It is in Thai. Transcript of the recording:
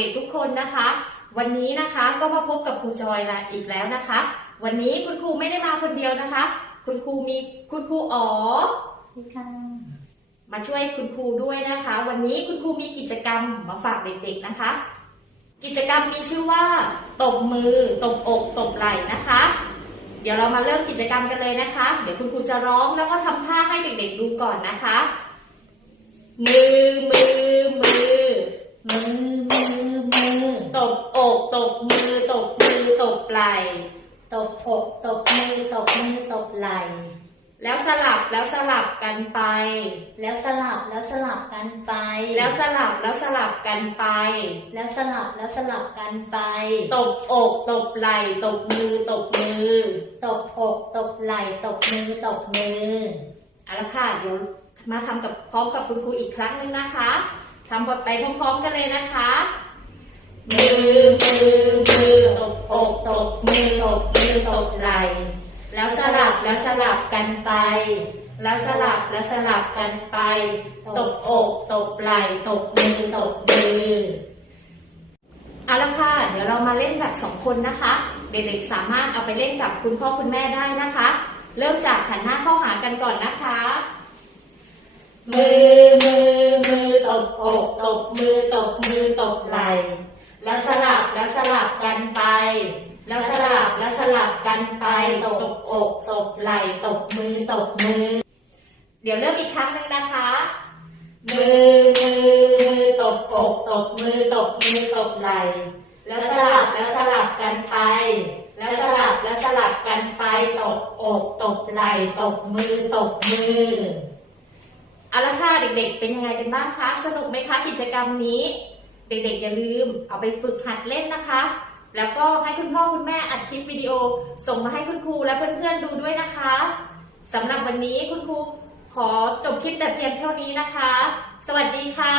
ด็กๆทุกคนนะคะ วันนี้นะคะก็มาพบกับครูจอยละอีกแล้วนะคะ วันนี้คุณครูไม่ได้มาคนเดียวนะคะ คุณครูมีคุณครูอ๋อนี่ค่ะมาช่วยคุณครูด้วยนะคะ วันนี้คุณครูมีกิจกรรมมาฝากเด็กๆนะคะ กิจกรรมมีชื่อว่าตบมือตบอกตบไหล่นะคะ เดี๋ยวเรามาเริ่มกิจกรรมกันเลยนะคะ เดี๋ยวคุณครูจะร้องแล้วก็ทำท่าให้เด็กๆดูก่อนนะคะมือมือมือ มือมือมือ ตบอกตบ มือตบมือตบไหล่ตบอกตบมือตบมือตบไหล่แล้วสลับแล้วสลับกันไป แล้วสลับแล้วสลับกันไป แล้วสลับแล้วสลับกันไป แล้วสลับแล้วสลับกันไป ตบอกตบไหล่ตบมือตบมือ ตบอกตบไหล่ตบมือตบมือเอาละค่ะเดี๋ยวมาทำกับพร้อมกับคุณครูอีกครั้งหนึงนะคะทำบทไปพร้อมๆกันเลยนะคะ มือมือมือตบอกตบมือตบมือตบไหลแล้วสลับแล้วสลับกันไป แล้วสลับแล้วสลับกันไปตบอกตบไหลตบมือตบมือเอาละค่ะ เดี๋ยวเรามาเล่นแบบสองคนนะคะ เด็กๆสามารถเอาไปเล่นกับคุณพ่อคุณแม่ได้นะคะ เริ่มจากหันหน้าเข้าหากันก่อนนะคะ มือมือมือตบอกตบมือตบมือตบไหล แล้วสลับแล้วสลับกันไป แล้วสลับแล้วสลับกันไปตบอกตบไหล่ตบมือตบมือ เดี๋ยวเริ่มอีกครั้งหนึ่งนะคะ มือมือมือตบอกตบมือตบมือตบไหล่แล้วสลับแล้วสลับกันไป แล้วสลับแล้วสลับกันไปตบอกตบไหล่ตบมือตบมือเอาละค่ะเด็กๆ เป็นยังไงกันบ้างคะ สนุกไหมคะกิจกรรมนี้ เด็กๆอย่าลืมเอาไปฝึกหัดเล่นนะคะ แล้วก็ให้คุณพ่อคุณแม่อัดคลิปวิดีโอ ส่งมาให้คุณครูและเพื่อนๆดูด้วยนะคะสำหรับวันนี้คุณครูขอจบคลิปแต่เพียงเท่านี้นะคะ สวัสดีค่ะ